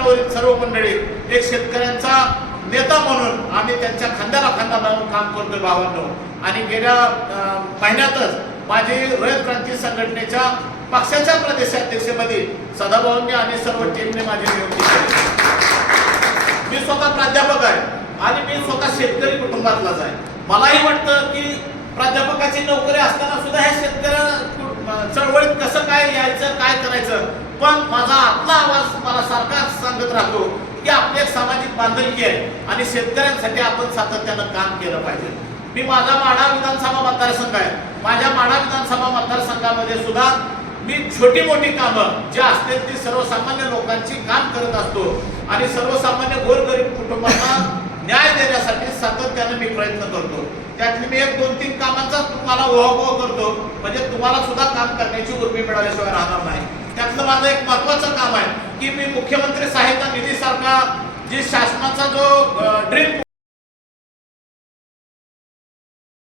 पट्टावरील सर्व मंडळी एक शेतकऱ्यांचा नेता म्हणून आम्ही त्यांच्या खांद्याला खांदा लावून काम करतोय भावांनो. आणि गेल्या महिन्यातच माझी रयत क्रांती संघटनेच्या पक्षाच्या प्रदेशाध्यक्षपदी सदाभाऊंनी आणि सर्व टीमने माझी नियुक्ती केली. मी स्वतः प्राध्यापक आहे आणि मी स्वतः शेतकरी कुटुंबातलाच आहे. मलाही वाटतं की प्राध्यापकाची नोकरी असताना सुद्धा ह्या शेतकऱ्या चळवळीत कसं काय पण माझा आतला आवाज मला सारखा सांगत राहतो की आपली एक सामाजिक बांधिलकी आहे आणि शेतकऱ्यांसाठी आपण सातत्यानं काम केलं पाहिजे. मी माझा माढा विधानसभा मतदारसंघ आहे. माझ्या माढा विधानसभा मतदारसंघामध्ये सुद्धा मी छोटी मोठी कामं जी असतील ती सर्वसामान्य लोकांची काम करत असतो आणि सर्वसामान्य गोरगरीब कुटुंबांना न्याय देण्यासाठी सातत्यानं मी प्रयत्न करतो. त्यातली मी एक दोन तीन कामांचा तुम्हाला उहापोह करतो. म्हणजे तुम्हाला सुद्धा काम करण्याची उर्मी मिळाल्याशिवाय राहणार नाही. त्यातलं माझं एक महत्वाचं काम आहे की मी मुख्यमंत्री सहायता निधीसारखा जी शासनाचा जो ड्रीम